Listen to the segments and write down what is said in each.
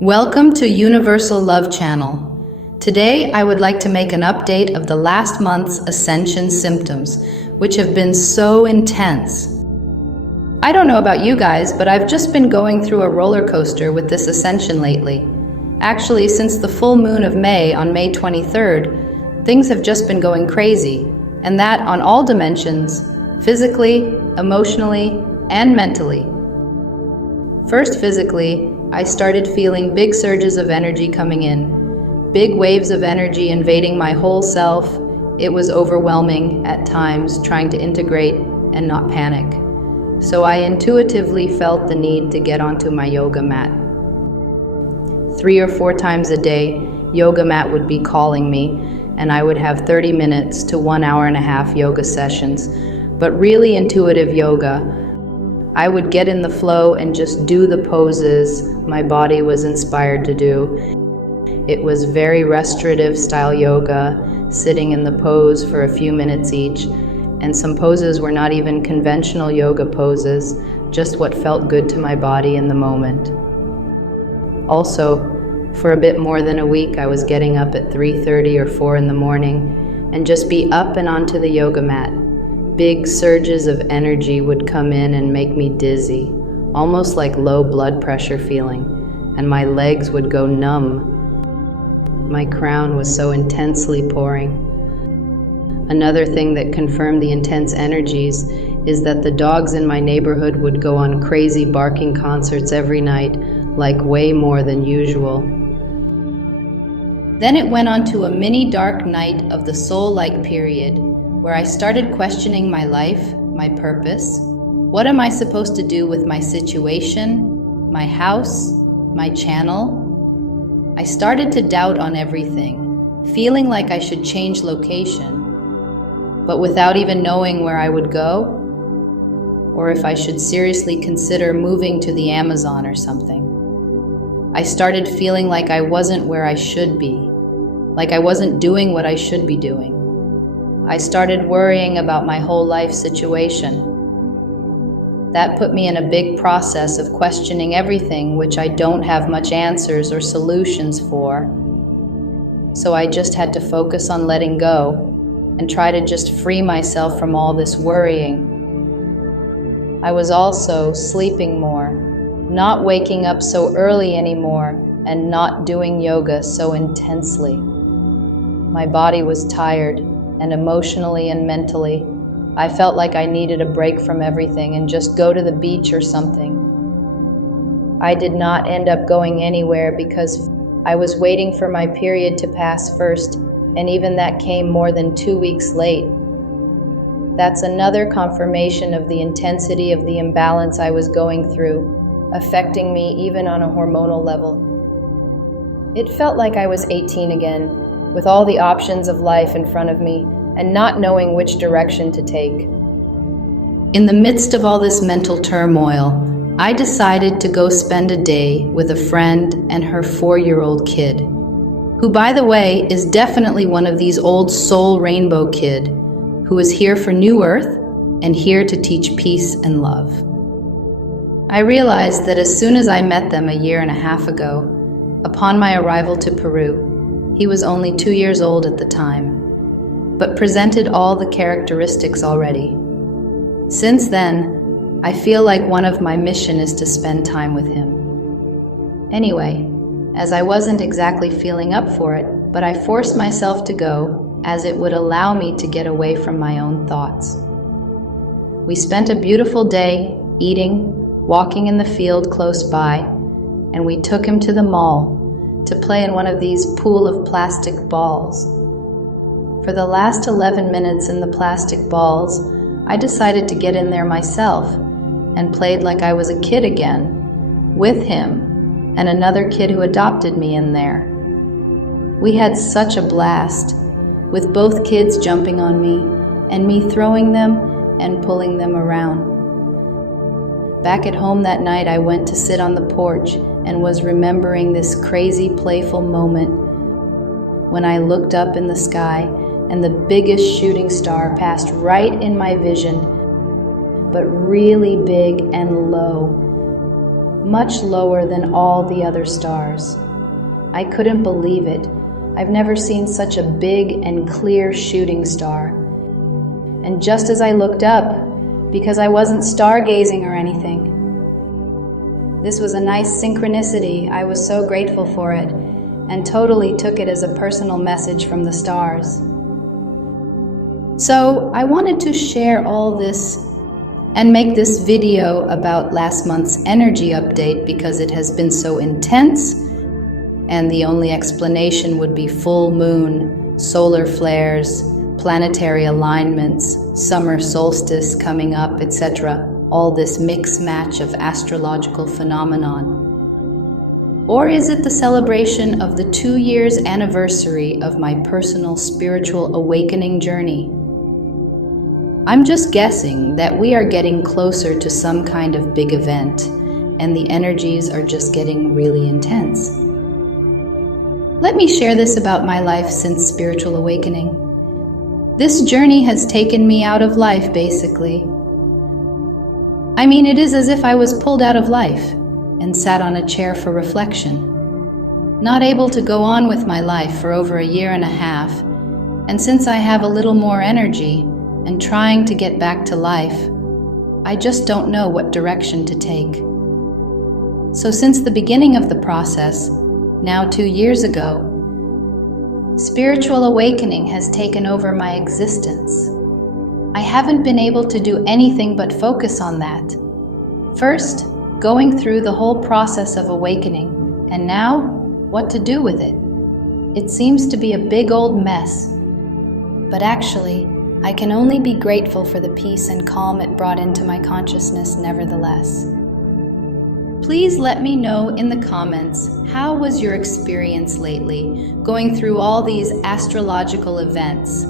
Welcome to Universal Love Channel. Today, I would like to make an update of the last month's Ascension symptoms, which have been so intense. I don't know about you guys, but I've just been going through a roller coaster with this Ascension lately. Actually, since the full moon of May on May 23rd, things have just been going crazy, and that on all dimensions, physically, emotionally, and mentally. First, physically, I started feeling big surges of energy coming in, big waves of energy invading my whole self. It was overwhelming at times, trying to integrate and not panic. So I intuitively felt the need to get onto my yoga mat. 3 or 4 times a day, yoga mat would be calling me, and I would have 30 minutes to 1 hour and a half yoga sessions, but really intuitive yoga. I would get in the flow and just do the poses my body was inspired to do. It was very restorative style yoga, sitting in the pose for a few minutes each, and some poses were not even conventional yoga poses, just what felt good to my body in the moment. Also, for a bit more than a week, I was getting up at 3:30 or 4 in the morning and just be up and onto the yoga mat. Big surges of energy would come in and make me dizzy, almost like low blood pressure feeling, and my legs would go numb. My crown was so intensely pouring. Another thing that confirmed the intense energies is that the dogs in my neighborhood would go on crazy barking concerts every night, like way more than usual. Then it went on to a mini dark night of the soul-like period, where I started questioning my life, my purpose. What am I supposed to do with my situation, my house, my channel? I started to doubt on everything, feeling like I should change location, but without even knowing where I would go, or if I should seriously consider moving to the Amazon or something. I started feeling like I wasn't where I should be, like I wasn't doing what I should be doing. I started worrying about my whole life situation. That put me in a big process of questioning everything which I don't have much answers or solutions for. So I just had to focus on letting go and try to just free myself from all this worrying. I was also sleeping more, not waking up so early anymore, and not doing yoga so intensely. My body was tired, and emotionally and mentally, I felt like I needed a break from everything and just go to the beach or something. I did not end up going anywhere because I was waiting for my period to pass first, and even that came more than 2 weeks late. That's another confirmation of the intensity of the imbalance I was going through, affecting me even on a hormonal level. It felt like I was 18 again, with all the options of life in front of me and not knowing which direction to take. In the midst of all this mental turmoil, I decided to go spend a day with a friend and her 4-year-old kid, who, by the way, is definitely one of these old soul rainbow kid who is here for New Earth and here to teach peace and love. I realized that as soon as I met them a year and a half ago, upon my arrival to Peru, he was only 2 years old at the time, but presented all the characteristics already. Since then, I feel like one of my mission is to spend time with him. Anyway, as I wasn't exactly feeling up for it, but I forced myself to go, as it would allow me to get away from my own thoughts. We spent a beautiful day, eating, walking in the field close by, and we took him to the mall to play in one of these pool of plastic balls. For the last 11 minutes in the plastic balls, I decided to get in there myself and played like I was a kid again, with him and another kid who adopted me in there. We had such a blast, with both kids jumping on me and me throwing them and pulling them around. Back at home that night, I went to sit on the porch and was remembering this crazy, playful moment when I looked up in the sky and the biggest shooting star passed right in my vision, but really big and low. much lower than all the other stars. I couldn't believe it. I've never seen such a big and clear shooting star. And just as I looked up, because I wasn't stargazing or anything, this was a nice synchronicity. I was so grateful for it and totally took it as a personal message from the stars. So I wanted to share all this and make this video about last month's energy update because it has been so intense, and the only explanation would be full moon, solar flares, planetary alignments, summer solstice coming up, etc. All this mix-match of astrological phenomenon. Or is it the celebration of the 2 years anniversary of my personal spiritual awakening journey? I'm just guessing that we are getting closer to some kind of big event, and the energies are just getting really intense. Let me share this about my life since spiritual awakening. This journey has taken me out of life, basically. I mean, it is as if I was pulled out of life and sat on a chair for reflection. Not able to go on with my life for over 1.5 years, and since I have a little more energy and trying to get back to life, I just don't know what direction to take. So since the beginning of the process, now 2 years ago, spiritual awakening has taken over my existence. I haven't been able to do anything but focus on that. First, going through the whole process of awakening, and now, what to do with it. It seems to be a big old mess. But actually, I can only be grateful for the peace and calm it brought into my consciousness nevertheless. Please let me know in the comments, how was your experience lately, going through all these astrological events?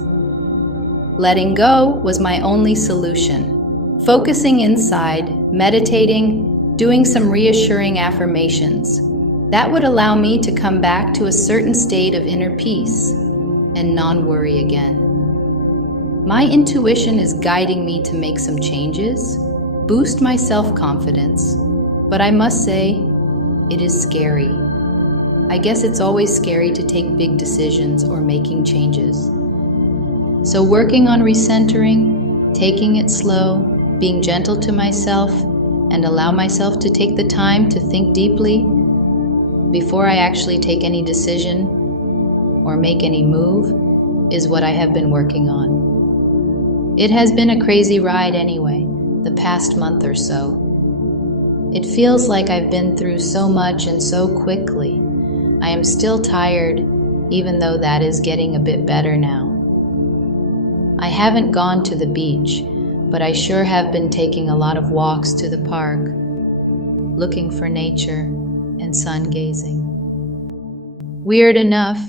Letting go was my only solution. Focusing inside, meditating, doing some reassuring affirmations. That would allow me to come back to a certain state of inner peace and non-worry again. My intuition is guiding me to make some changes, boost my self-confidence, but I must say, it is scary. I guess it's always scary to take big decisions or making changes. So working on recentering, taking it slow, being gentle to myself, and allow myself to take the time to think deeply before I actually take any decision or make any move is what I have been working on. It has been a crazy ride anyway, the past month or so. It feels like I've been through so much and so quickly. I am still tired, even though that is getting a bit better now. I haven't gone to the beach, but I sure have been taking a lot of walks to the park, looking for nature and sun gazing. Weird enough,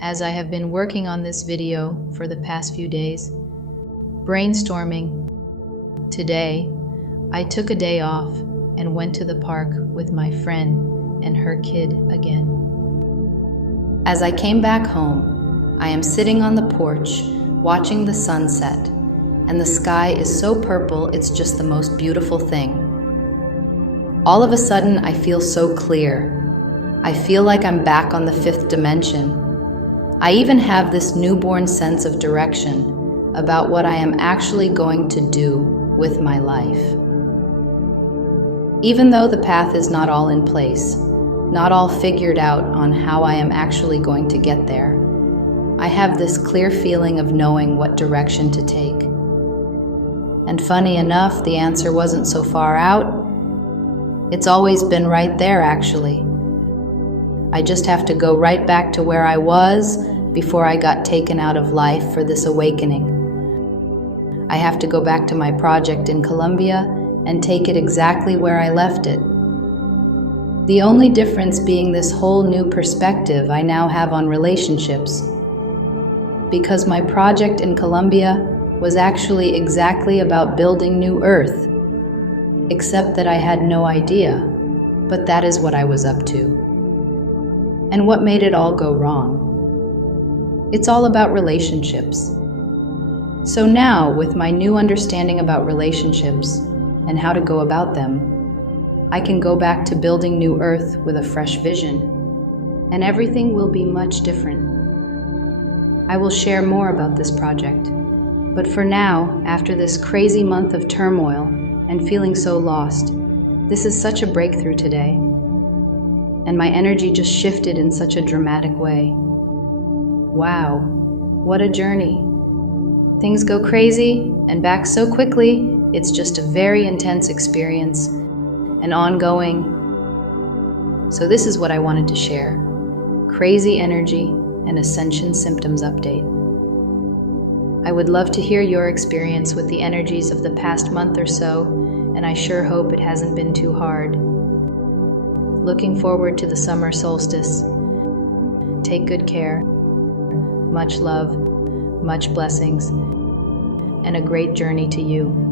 as I have been working on this video for the past few days, brainstorming, today I took a day off and went to the park with my friend and her kid again. As I came back home, I am sitting on the porch watching the sunset, and the sky is so purple it's just the most beautiful thing. All of a sudden I feel so clear. I feel like I'm back on the 5th dimension. I even have this newborn sense of direction about what I am actually going to do with my life. Even though the path is not all in place, not all figured out on how I am actually going to get there, I have this clear feeling of knowing what direction to take. And funny enough, the answer wasn't so far out. It's always been right there, actually. I just have to go right back to where I was before I got taken out of life for this awakening. I have to go back to my project in Colombia and take it exactly where I left it. The only difference being this whole new perspective I now have on relationships. Because my project in Colombia was actually exactly about building New Earth, except that I had no idea, but that is what I was up to. And what made it all go wrong? It's all about relationships. So now, with my new understanding about relationships and how to go about them, I can go back to building new earth with a fresh vision, and everything will be much different. I will share more about this project. But for now, after this crazy month of turmoil and feeling so lost, this is such a breakthrough today. And my energy just shifted in such a dramatic way. Wow, what a journey. Things go crazy and back so quickly. It's just a very intense experience and ongoing. So this is what I wanted to share. Crazy energy and Ascension symptoms update. I would love to hear your experience with the energies of the past month or so, and I sure hope it hasn't been too hard. Looking forward to the summer solstice. Take good care. Much love, much blessings, and a great journey to you.